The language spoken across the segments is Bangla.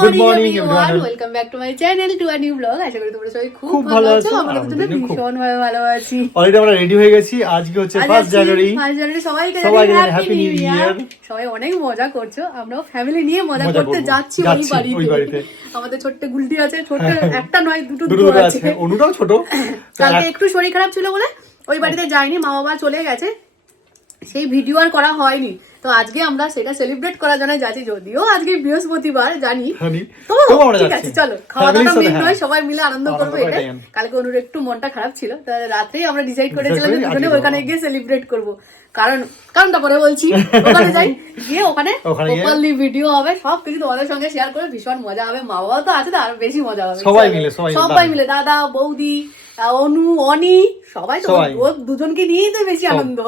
Morning everyone, welcome back to my channel to a new blog. আশা করি তোমরা সবাই খুব ভালো আছো। আমরা দুজনে ভীষণ ভালো আছি। অলরেডি আমরা রেডি হয়ে গেছি। আজকে হচ্ছে 1 জানুয়ারি। সবাইকে হ্যাপি নিউ ইয়ার। সবাই অনেক মজা করছো, আমরাও ফ্যামিলি নিয়ে মজা করতে যাচ্ছি ওই বাড়িতে। আমাদের ছোট্ট গুলটি আছে, ছোট্ট একটা নয় দুটো আছে, অনুটাও ছোট। কালকে একটু শরীর খারাপ ছিল বলে ওই বাড়িতে যাইনি, মা বাবা চলে গেছে, সেই ভিডিও আর করা হয়নি। তো আজকে আমরা সেটা সেলিব্রেট করার জন্য যাচ্ছি, যদিও আজকে বৃহস্পতিবার জানি, তো ঠিক আছে চলো খাওয়া দাওয়া মেন নয়, সবাই মিলে আনন্দ করবো। এটা কালকে অনুর একটু মনটা খারাপ ছিল, তো রাত্রেই আমরা ডিসাইড করেছিলাম যে দুজনে ওখানে গিয়ে সেলিব্রেট করবো। কারণটা পরে বলছি। ওখানে যাই, গিয়ে ওখানে প্রপারলি ভিডিও হবে, সবকিছু তোমাদের সঙ্গে শেয়ার করে ভীষণ মজা হবে। মা বাবা তো আছে তো আরো বেশি মজা হবে, সবাই মিলে দাদা বৌদি অনু অনি সবাই তো দুজনকে নিয়েই তো বেশি আনন্দ।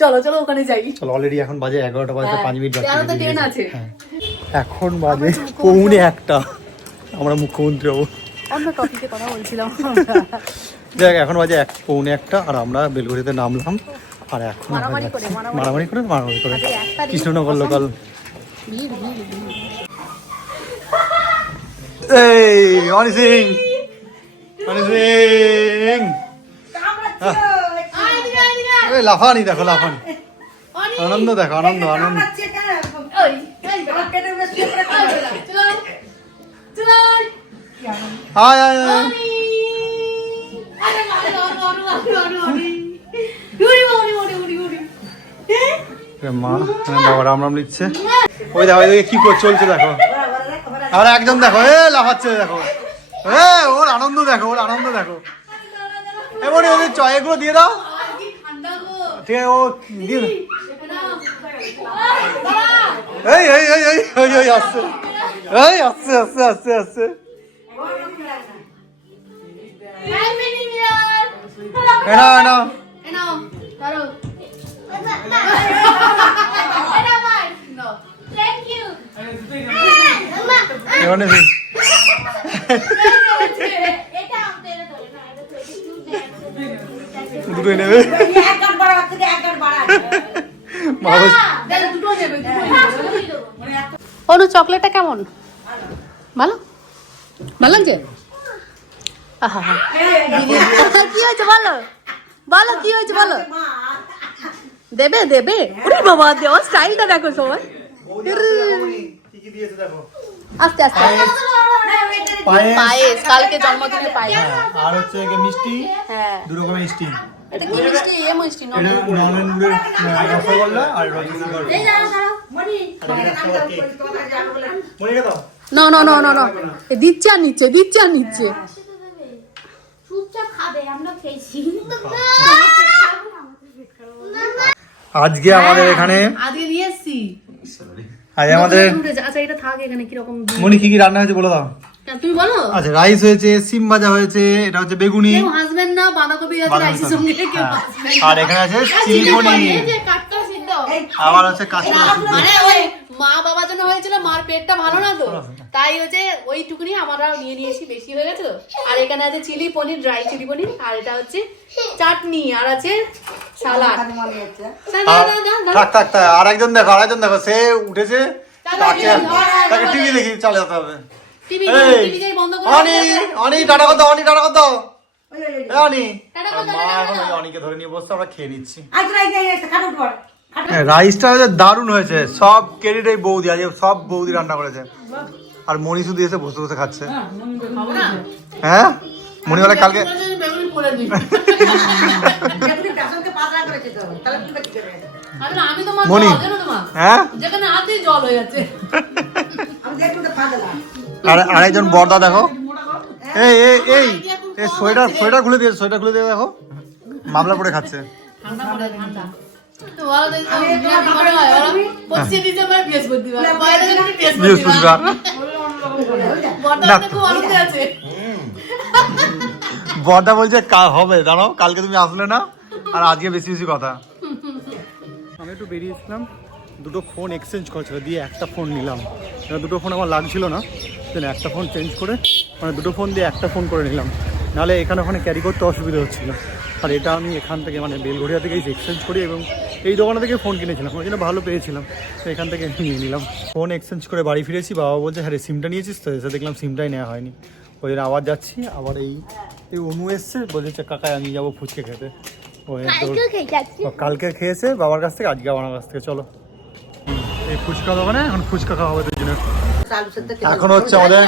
চলো চলো ওখানে যাই। চলো অলরেডি এখন বাজে 11টা বাজে 5 মিনিট বাকি। তো ট্রেন আছে। এখন বাজে 1:45। আমরা মুখ্যমন্ত্রী হবো। অন্য টপিকে কথা বলছিলাম। দেখ এখন বাজে 1:45 আর আমরা বেলঘড়িতে নামলাম। আর এখন মারামারি করে কৃষ্ণনগর লোকাল। এই অনি সিং লাফানি দেখো, লাফানি আনন্দ দেখো, আনন্দ আয় আয় আয়। মা বাবা রাম রাম লিখছে। ওই দেখো কি করে চলছে দেখো, আর একজন দেখো লাফাচ্ছে দেখো, ওর আনন্দ দেখো, ওর আনন্দ দেখো। এবারে ওদের এগুলো দিয়ে দাও, ঠিক আছে? ও দিয়ে দাও। এই আসছে, আসছে। না দুটোই নেবে। অনু চকলেটটা কেমন? ভালো লাগছে? কি হয়েছে বলো, কি হয়েছে বলো। দেবে বাবা, দেওয়ার স্টাইলটা দেখো সবাই। আস্তে আস্তে। পায়েস, কালকে জন্মদিনে পায়েস। আর হচ্ছে মিষ্টি, হ্যাঁ দু রকমের মিষ্টি। এটা কি মিষ্টি? মিষ্টি রসগোল্লা আর না দিচ্ছে আর নিচ্ছে। আজকে আমাদের এখানে নিয়ে এসছি। আমাদের আচ্ছা এটা থাক এখানে। কিরকম মনি কি রান্না হয়েছে বলে দাও। তুমি বলো। আচ্ছা রাইস হয়েছে, সিম ভাজা হয়েছে, এটা হচ্ছে বেগুনি, কেউ হাসবেন না, বাঁধাকপি আছে রাইসের সঙ্গে, কেউ হাসবেন না। আর এখানে আছে চিলি পনির, আবার আছে কাঁচকলা সিদ্ধ। মানে ওই মা বাবার জন্য হয়েছিল, মার পেটটা ভালো না তো, তাই হচ্ছে ওইটুকুনি আমরা নিয়ে নিয়েছি, বেশি হয়ে গেছে তো। আর এখানে আছে চিলি পনির, ড্রাই চিলি পনির, আর এটা হচ্ছে চাটনি, আর আছে সালাড। থাক আরেকজন দেখো সে উঠেছে, তাকে টিভি দেখি চলে যেতে হবে। রাইসটা দারুণ হয়েছে, সব ক্রেডিট এই বৌদি, আজ সব বৌদি রান্না করেছে। আর মনি শুধু এসে বসে বসে খাচ্ছে। হ্যাঁ মনি বলে কালকে মনি, হ্যাঁ আরেকজন বর্দা দেখো, এই সোয়েটার খুলে দিয়ে দেখো, মামলা পরে খাচ্ছে। বর্দা বলছে হবে, দাঁড়াও কালকে তুমি আসলে না, আর আজকে বেশি কথা। আমি একটু বেরিয়েছিলাম, দুটো ফোন এক্সচেঞ্জ করছিল, দিয়ে একটা ফোন নিলাম। দুটো ফোন আমার লাগছিল না, একটা ফোন চেঞ্জ করে, মানে দুটো ফোন দিয়ে একটা ফোন করে নিলাম, নাহলে এখানে ওখানে ক্যারি করতে অসুবিধা হচ্ছিল। আর এটা আমি এখান থেকে মানে বেলঘড়িয়া থেকে এক্সচেঞ্জ করি এবং এই দোকান থেকে ফোন কিনেছিলাম, ওই জন্য ভালো পেয়েছিলাম, তো এখান থেকে নিয়ে নিলাম। ফোন এক্সচেঞ্জ করে বাড়ি ফিরেছি, বাবা বলছে হ্যাঁ রে সিমটা নিয়েছিস তো, এসে দেখলাম সিমটাই নেওয়া হয়নি, ওই জন্য আবার যাচ্ছি। আবার এই অনু এসছে, বলছে কাকা আমি যাবো ফুচকে খেতে, কালকে খেয়েছে বাবার কাছ থেকে, আজকে আমার কাছ থেকে। চলো এই ফুচকা দোকানে এখন ফুচকা খাওয়া হবে জন্য। এখন হচ্ছে আমাদের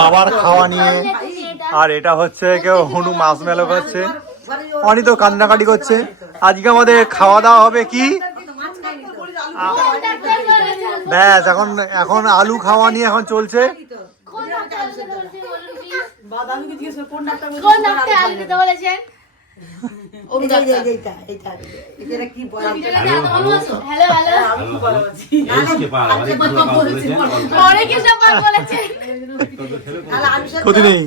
বাবার খাওয়া নিয়ে, আর এটা হচ্ছে কেউ হনু মাছ মেলো করছে, অনি তো কান্নাকাটি করছে। আজকে আমাদের খাওয়া দাওয়া হবে কি ব্যাস, এখন আলু খাওয়া নিয়ে এখন চলছে। ক্ষতি নেই,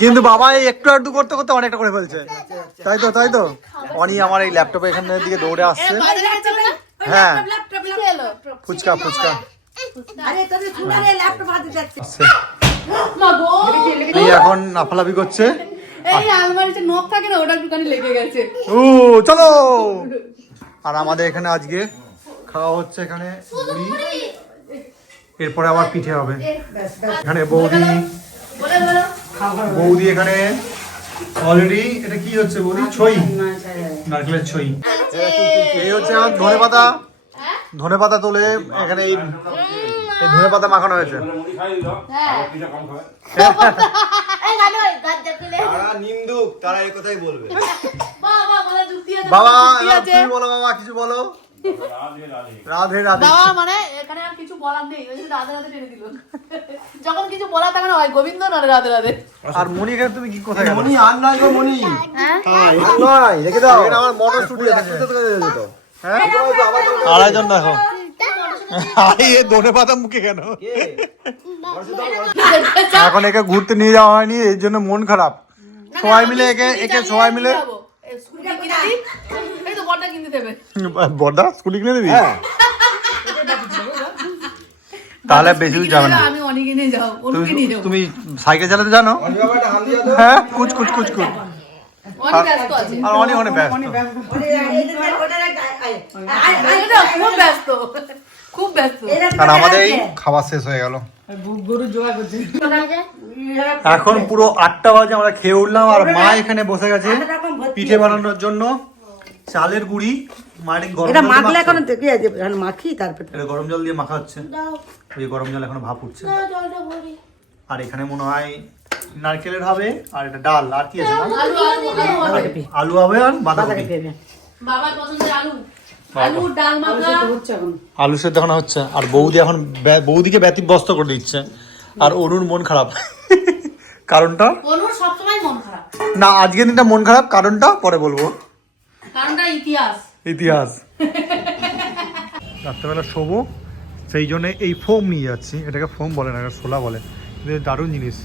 কিন্তু বাবা এই একটু আধটু করতে করতে অনেকটা করে ফেলছে। তাই তো অনি আমার এই ল্যাপটপে এখানের দিকে দৌড়ে আসছে। হ্যাঁ ফুচকা এই এখন লাফালাফি করছে। এই আলমারিতে নখ থাকে না, ওটা দোকানে লেগে গেছে। ও চলো। আর আমাদের এখানে আজকে খাওয়া হচ্ছে এখানে মুড়ি, এরপরে আবার পিঠে হবে। এখানে বৌদি এখানে অলরেডি, এটা কি হচ্ছে বৌদি? ছই, নারকেলের ছই। এই হচ্ছে আমার ধনে পাতা তোলে এখানে, এই ধনে পাতা মাখানো হয়েছে। বাবা তুমি বলো, বাবা কিছু বলো। রাধে রাধে। বাবা মানে এখানে আর কিছু বলার নেই, ওই জন্য রাধে রাধে টেনে দিল। যখন কিছু বলার থাকে না হয় গোবিন্দ না রাধে রাধে। আর মনি এখানে তুমি কি কোথায় গেল? মনি আর নাই গো, মনি হ্যাঁ নয়, রেখে দাও। এখানে আমার মোটর স্টুডিও আছে। হ্যাঁ আড়াইজন দেখো, আরে এ ধনে পাতা মুখে কেন? এখন একে ঘুরতে নিয়ে যাওয়া হয়নি, এর জন্য মন খারাপ। সবাই মিলে সবাই মিলে বড়দা স্কুটি কিনে দিবি? তাহলে বেশি দূর যাবে না। আমি অনেক নিয়ে যাও, ওকে নিয়ে যাও। তুমি সাইকেল চালাতে জানো? হ্যাঁ কুচ কুচ কুচ কুচ। অনেক ব্যস্ত আছে, আর অনেক ব্যস্ত, খুব ব্যস্ত। আর আমাদের এই খাবার শেষ হয়ে গেল, এখন পুরো 8টা বাজে, আমরা খেয়ে উঠলাম। আর মা এখানে বসে গেছে পিঠে বানানোর জন্য। চালের গুঁড়ি মায়ের গরম জল মাখি, তারপর এটা গরম জল দিয়ে মাখা হচ্ছে, ওই গরম জল এখনো ভাপ উঠছে। আর এখানে মনে হয় নারকেলের হবে, আর এটা ডাল, আর কি আছে? আলু হবে আর বাঁধাকপি। বাবার পছন্দের আলু ডাল মাখা, আলু সেদ্ধ দেখানো হচ্ছে। আর বৌদিকে ব্যতিব্যস্ত করে দিচ্ছে। আর অনুর মন খারাপ। কারণটা? অনুর সবসময় মন খারাপ না, আজকের দিনটা মন খারাপ, কারণটা পরে বলবো। কারণটা ইতিহাস। রাত্রেবেলা শোবো, সেই জন্য এই ফোম নিয়ে যাচ্ছি। এটাকে ফোম বলে না, এটা শোলা বলে। দারুণ জিনিস,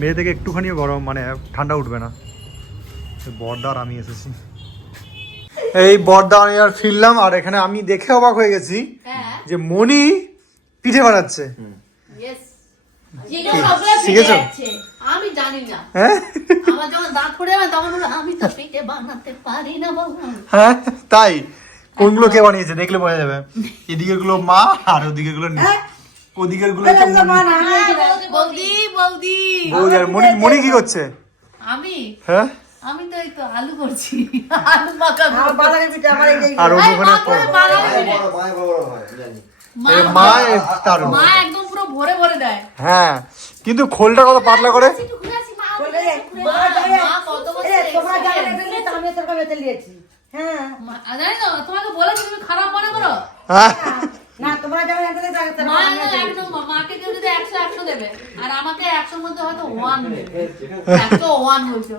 মেয়ে থেকে একটুখানিও গরম মানে ঠান্ডা উঠবে না। বর্দার আমি এসেছি, এই বর্দা আমি আর ফিরলাম। আর এখানে আমি দেখে অবাক হয়ে গেছি যে মনি পিঠে বানাচ্ছে। শিখেছো? আমি জানি না, হ্যাঁ আমার যখন দাঁত পড়ে যাবে তখন আমি তো পিঠে বানাতে পারি না বাবা। হ্যাঁ তাই? কোনগুলো কে বানিয়েছে দেখলে বোঝা যাবে। এদিকের গুলো মা, আর ওদিকের গুলো ওদিকের গুলো বৌদি। আর মনি কি করছে? হ্যাঁ আমি তো এই তো আলু করছি, আলু মাখা। আর ওখানে মা একদম পুরো ভরে ভরে দেয়। হ্যাঁ, কিন্তু খোলটা কত পাতলা করে। তোমাকে বলেছি তুমি খারাপ মনে করো না, তোমরা যেমন মাকে কেউ যদি 100 দেবে, আর আমাকে 100 মধ্যে হয়তো 1 দেবে। 101 বলছো,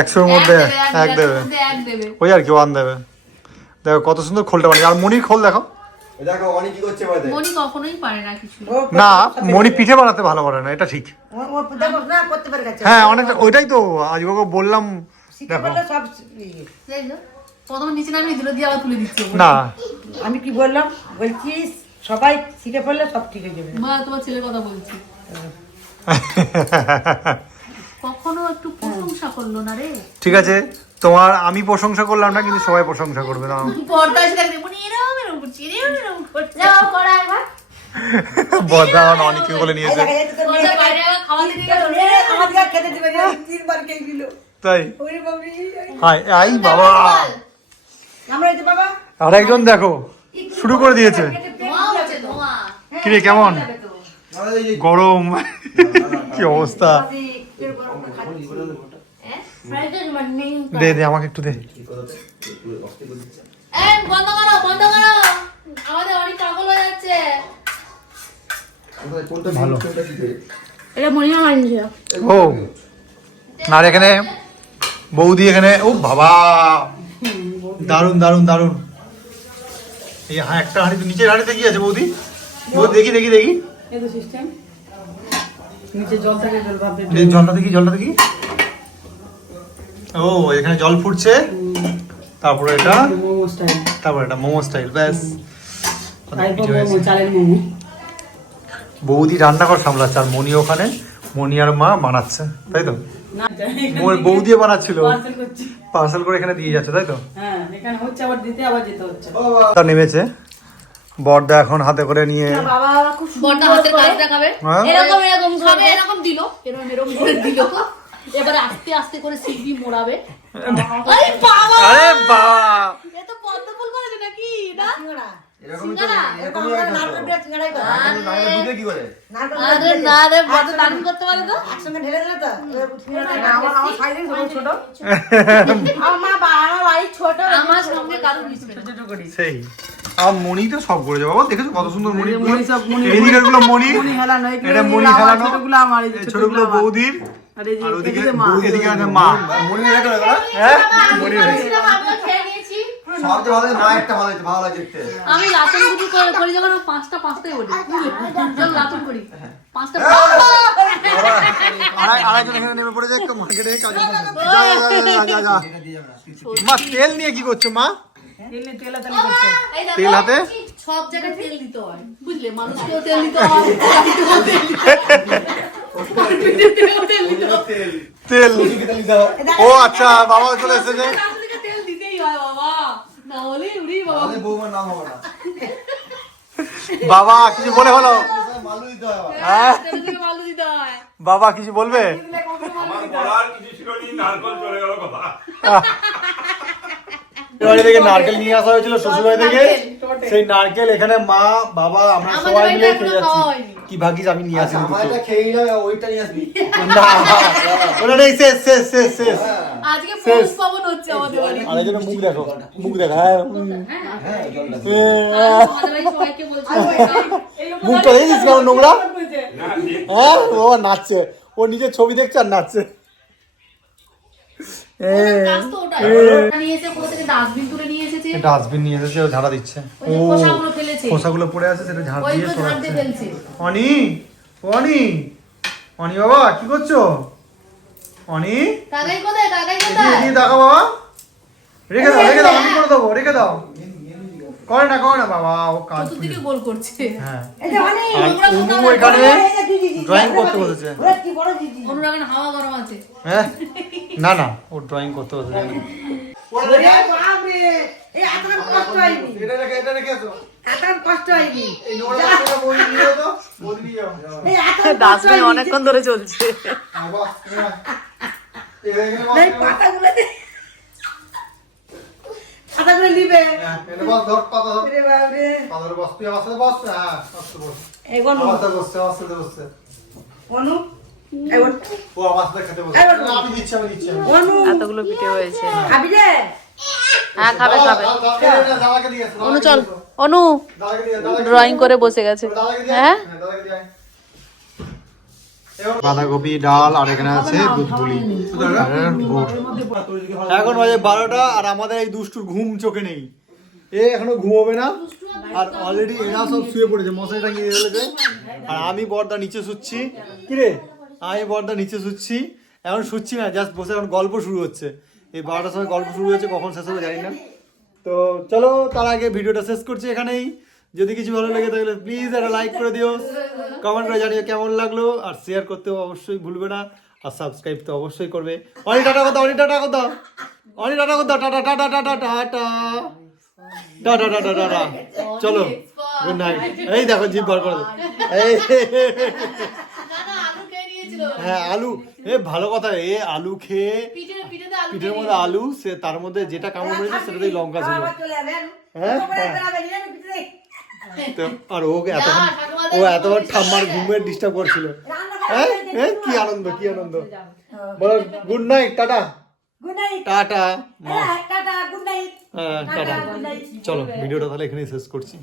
100 মধ্যে 1 দেবে, ওই আর কি 1 দেবে। দেখো কত সুন্দর খোলটা বানিয়ে। আর মনির খোল দেখো, মনি কখনোই পারে না কিছু। না মনি পিঠে বানাতে ভালো পারে না, এটা ঠিক। হ্যাঁ অনেকটা, ওইটাই তো আজ ওকে বললাম। দেখো প্রথমে নিচে নামিয়ে দিল, দিয়ে আবার তুলে দিচ্ছে। না আমি কি বললাম, বলছি সবাই শিখে ফেললে সব ঠিক হয়ে যাবে। মা তোমার ছেলের কথা বলছি, কখনো একটু প্রশংসা করলো না রে। ঠিক আছে, তোমার আমি প্রশংসা করলাম না, কিন্তু সবাই প্রশংসা করবে না। পর্দা এসে দেখতে মনে এরকম করছে, এরকম করছে। যাও করা একবার। বর্দা অনেকে বলে নিয়েছে, পর্দা বাইরে আবার খাওয়াতে দিয়ে গেল। আমাদের খেতে দিবে না, 3 বার খেয়ে দিল। তাই ওরে বাবরি, হাই আই বাবা। আমরা এই যে বাবা আর একজন দেখো শুরু করে দিয়েছে। ধোঁয়া হচ্ছে, ধোঁয়া। কিরে কেমন গরম, কি অবস্থা। দে দে আমাকে একটু দে। এই, বন্ধ করো, বন্ধ করো। আমাদের অনেক পাগল হয়ে যাচ্ছে। ভালো এটা মনে হয় মানছে। ও আর এখানে বৌদি এখানে, ও বাবা দারুন দারুন দারুন। এই হ্যাঁ একটা হাঁড়ি, নিচের হাঁড়িতে কি আছে বৌদি? বৌদি দেখি দেখি দেখি, এই তো সিস্টেম নিচে জল থাকে, জল ভাববে জলটা দেখি জলটা দেখি। ও এখানে জল ফুটছে, তারপরে এটা, মোমো স্টাইল, তারপরে এটা মোমো স্টাইল। ব্যাস মোমো চালের মোমো। বৌদি রান্নাঘর সামলাচ্ছে, আর মনি ওখানে, মনি আর মা বানাচ্ছে, তাই তো? না বৌদি বানাচ্ছিল, পার্সেল করছি। পার্সেল করে এখানে দিয়ে যাচ্ছে, তাই তো? হ্যাঁ, এখানে হচ্ছে আবার দিতে আবার যেতে হচ্ছে। তা নেমেছে বর্দা এখন হাতে করে নিয়ে, বাবা খুব বড়টা হাতের কাজ দেখাবে। হ্যাঁ? এরকম এরকম সবে এরকম দিল, এরকম করে দিল। এবারে আস্তে আস্তে করে সিগি মোড়াবে। আরে বাবা, আরে বাবা এ তো পদ্ম ফুল করেছে নাকি না? সিঙ্গাড়া। সিঙ্গারা? এরকম আমরা নারকেল দিয়ে সিঙ্গাড়াই করে। নারকেল আরে না রে, বড় দারুণ করতে পারে তো। একসঙ্গে ঢেলে দিলে তো আমার সাইজে ছোট আমার বাড়ি ছোট, আমার সঙ্গে কারো মিশবে না। ছোট করি। সেই আর মনি তো সব করেছে বাবা, দেখেছো কত সুন্দর মনি। মনি সব মনি, এদিকের গুলো মনি, মনি হেলানো, এগুলো এটা মনি আমার, হেলানো, ছোটগুলো আমার, এই যে এই ছোটগুলো আমার। বৌদির, আর এই যে আর ওদিকে এদিকে মা। এদিকে আছে মা। মনি রেখে দাও, হ্যাঁ মনি রেখে। আমিও খেয়ে নিয়েছি। সবচেয়ে ভালো মা একটা ভালো হয়েছে, ভালো লাগে দেখতে। আমি লাচন গুটি করি যখন পাঁচটাই ওঠে, বুঝলি? যখন লাচন করি পাঁচটা। আরেকজন এখানে নেমে পড়ে যায় তো মার্কেটে কাজ করতে। যা, যা, যা। মা তেল নিয়ে কি করছো মা? তেলে তেলে তেলে করছে। এই দেখো, তেল হাতে? সব জায়গায় তেল দিতে হয়, বুঝলে? মানুষকেও তেল দিতে হয়, গাড়িতেও তেল দিতে হয়, কম্পিউটারেও তেল দিতে হয়। তেল, ও আচ্ছা বাবা চলে এসেছে। শাশুড়িকে তেল দিতেই হয় বাবা, না হলে উড়ি বাবা। তাহলে বৌমার নাম হবে না। বাবা কিছু বলে হলো? মালু দিতে হবে আবার। হ্যাঁ তেল থেকে ভালো দিতে হয়। বাবা কিছু বলবে? আমার বলার কিছু ছিল নি, নারকল চলে গেল কথা। বাড়ি থেকে নারকেল নিয়ে আসা হয়েছিল শ্বশুর বাড়ি থেকে, সেই নারকেল এখানে মা বাবা আমরা আমাদের সবাই মিলে বাড়িতে খেয়ে এখনো খাওয়া যাচ্ছি। হয়নি। কি ভাগিস আমি নিয়ে আসি আমার এটা খেয়ে নিলে ওইটা নিয়ে আসবি। না ওটা নেই, শেষ শেষ শেষ শেষ। আজকে পৌষ পাবন হচ্ছে আমাদের বাড়ি। আর এজন্য মুখ দেখো, মুখ দেখো, হ্যাঁ হ্যাঁ জলটা আর আমাদের বাড়ি সবাইকে বলছি মুখটা দেখেছিস কেমন নোংরা? হ্যাঁ ও নাচছে, ও নিজের ছবি দেখছে আর নাচছে। কাজ তো ওটাই। নিয়ে এসে কোথা থেকে ডাস্টবিন তুলে নিয়ে এসেছে, ডাস্টবিন নিয়ে এসেছে, ও ঝাড়া দিচ্ছে। ওই যে খোসাগুলো ফেলেছে, খোসাগুলো পড়ে আছে সেটা ঝাড় দিয়ে ওইগুলো ঝাড় দিয়ে সরাচ্ছে। ফেলছে। অনি অনি অনি বাবা কি করছো? অনি কাকাই কোথায়, কাকাই এদিকে কোথায়? এদিকে দেখো বাবা, রেখে দাও রেখে দাও, আমি করে দেবো, রেখে দাও। করে না বাবা, ও কাজ চতুর্দিকে গোল করছে। হ্যাঁ এই যে অনেক আর অনু এখানে ড্রয়িং করতে বসেছে। ওরা কি বড় দিদি, অনুরাগের হাওয়া গরম আছে। হ্যাঁ না না ও ড্রয়িং করতে বসেছে। ওরে বাপ রে, এই আতার কষ্ট হয়নি, এটা রেখে আসো। আতার কষ্ট হয়নি, এই নোংরা বাসনটা বৌদি নিয়ে যাও তো, বৌদি নিয়ে যাও। এই আতার ডাস্টবিন অনেকক্ষণ ধরে চলছে। হ্যাঁ, বাহ, হ্যাঁ। এখানে বস, এই পাতাগুলো দে, পাতাগুলো নিবে। হ্যাঁ, এটা বস, ধর, পাতা ধর। ওরে বাপ রে, পাতার বস, তুই আমার সাথে বস। হ্যাঁ, আস্তে বস। এই গনু, আমার সাথে বসছে, আমার সাথে বসছে। গনু, এই ওঠ, ও আমার সাথে খেতে বসছে। না, আমি দিচ্ছি, আমি দিচ্ছি। গনু, এতগুলো পিঠে হয়েছে। খাবি রে? হ্যাঁ খাবে খাবে। দাদাকে দিয়ে আসো, অনু চল, অনু দাদাকে দিয়ে, দাদাকে দিয়ে। ড্রয়িং করে বসে গেছে। দাদাকে দিয়ে, হ্যাঁ হ্যাঁ, দাদাকে দিয়ে আয়। বাঁধাকপি ডাল আর এখানে আছে দুধপুলি। এখন বাজে 12টা আর আমাদের এই দুষ্টুর ঘুম চোখে নেই, এ এখনো ঘুমোবে না। আর অলরেডি এরা সব শুয়ে পড়েছে, মশারি টাঙিয়ে ফেলেছে। আর আমি বর্দা নিচে শুচ্ছি। কিরে আমি বর্দা নিচে শুচ্ছি, এখন শুচ্ছি না, জাস্ট বসে এখন গল্প শুরু হচ্ছে। এই 12টার সময় গল্প শুরু হচ্ছে, কখন শেষ হবে জানি না। তো চলো তার আগে ভিডিওটা শেষ করছি এখানেই। যদি কিছু ভালো লাগে তাহলে প্লিজ একটা লাইক করে দিও, কমেন্ট করে জানিও কেমন লাগলো, আর শেয়ার করতেও অবশ্যই ভুলবে না। আর সাবস্ক্রাইব তো অবশ্যই করবে। অনি টাটা কথা, অনি টাটা কথা, অনি টাটা কথা, tata tata tata tata tata tata tata. চলো গুড নাইট। এই দেখো জিভ বার করে এই হ্যাঁ আলু, এ ভালো কথা, এ আলু খেয়ে পিঠের মধ্যে আলু, সে তার মধ্যে যেটা কামড় মেরেছে সেটাতেই লঙ্কা ছিল। হ্যাঁ তো আর ও এতবার ঠাম্মার ঘুমের ডিস্টার্ব করছিল। হ্যাঁ হ্যাঁ কি আনন্দ, কি আনন্দ। বলো গুড নাইট, টাটা টাটা মা। Tata good night. হ্যাঁ টাটা। চলো ভিডিওটা তাহলে এখানেই শেষ করছি।